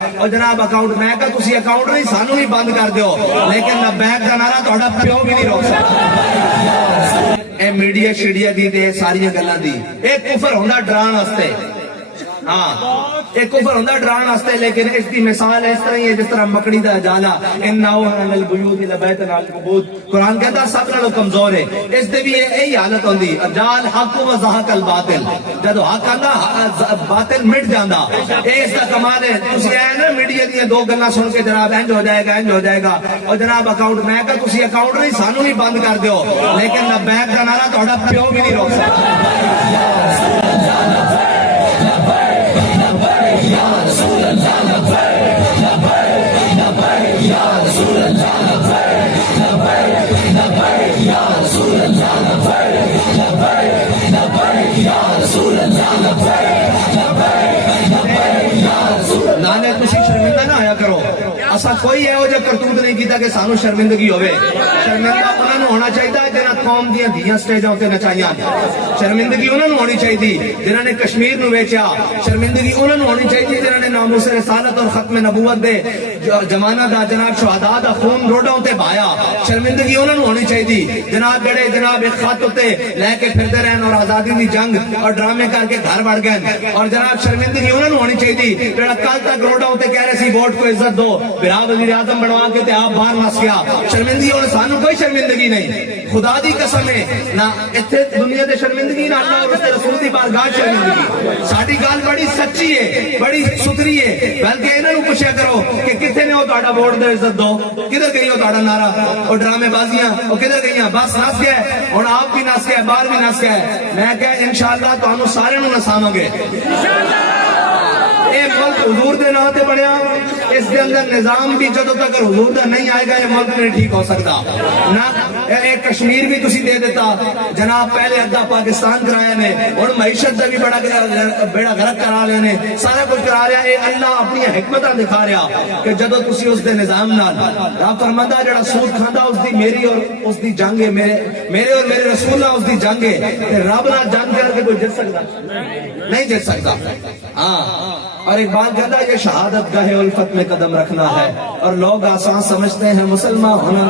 اور جناب اکاؤنٹ میں کہا تسی اکاؤنٹ نہیں سانو ہی بند کر دیو لیکن لبیک کا نعرہ تہاڈا پیو بھی نہیں روک سکتا۔ اے میڈیا شیڈیا دی تے ساریاں گلاں دی اے کفر ہوندا ڈران واسطے، ہاں ایک کفر ہوندا ڈران واسطے، لیکن اس دی مثال اس طرح ہی ہے جس طرح مکڑی دا جالا انہو البیوت لبیت العنکبوت، قرآن کہتا سب نالوں کمزور ہے، اس دے بھی یہی حالت ہوندی جال حق و زحق الباطل، جدو حق آندا باطل مٹ جاندا، اے اس دا کمال ہے۔ تسی اے نا میڈیا دی دو گلاں سن کے جناب انج ہو جائے گا انج ہو جائے گا، اور جناب اکاؤنٹ میں کہا تسی اکاؤنٹ نہیں سانو ہی بند کر دیو لیکن لبیک کا نعرہ تہاڈا پیو بھی نہیں روک سکتا۔ نانے تسی شرمندہ نہ آیا کرو، اسا کوئی ہے جا کرتوت نہیں کیتا کہ سانو شرمندگی ہوئے، شرمندہ انہوں نے ہونا چاہیے جنہاں قوم دیاں دھیاں سٹیجاں تے نچائیاں، شرمندگی انہوں نے ہونی چاہیے جنہوں نے کشمیر نو ویچیا، شرمندگی انہوں نے ہونی چاہیے جنہوں نے ناموس رسالت اور ختم نبوت دے زمانہ دا جناب شہداء دا خون روڈوں تے بھایا، شرمندگی انہوں نے ہونی چاہیے جناب جڑے جناب ایک خط تے لے کے پھرتے رہن اور آزادی دی جنگ اور ڈرامے کر کے گھر بڑھ گئے، اور جناب شرمندگی انہوں نے ہونی چاہیے جڑا کل تک روڈوں تے کہہ رہے سی ووٹ کو عزت دو، برا وزیر اعظم بنوا کے تے آپ باہر نس گیا، شرمندگی اور سانو کوئی شرمندگی نہیں، خدا دی قسم ہے نہ اتھے دنیا دے شرمندگی نہ اللہ اور اس کے رسول دی بارگاہ شرمندگی، ساڈی گل بڑی سچی ہے بڑی ستھری ہے، بلکہ انہاں نوں پوچھیا کرو کہ کتنے نے وہ تہاڈا ووٹ دے عزت دو، کدھر گئی وہ تہاڈا نعرہ، وہ ڈرامے بازیاں وہ کدھر گئیاں، بس نس گئے، ہن آپ بھی نس گئے باہر بھی نس گئے، میں کہ انشاءاللہ تانوں سارے نوں نساواں گے اے ملک حضور دے نام تے بنیا، اس دے اندر نظام بھی جدوں تک حضور دا نہیں آئے گا یہ ملک نہیں ٹھیک ہو سکتا نہ، اے کشمیر بھی تسی دے دیتا جناب، پہلے ادھا پاکستان کرایا نے، اور معیشت دا بھی بڑا بیڑا غرق کرا لیا نے، سارا کچھ کرا رہا ہے، اللہ اپنی حکمتاں دکھا رہا کہ جدوں تسی اس دے نظام نال رب فرماندا جڑا سود کھاندا اس دی میری اور اس دی جنگ ہے، میرے اور میرے رسول اس دی جنگ ہے، رب نال جنگ کر کے کوئی جیت سکتا نہیں جیت سکتا، ہاں۔ اور ایک بات کہتا ہے یہ شہادت گاہ الفت میں قدم رکھنا ہے، اور لوگ آسان سمجھتے ہیں مسلمان ہونا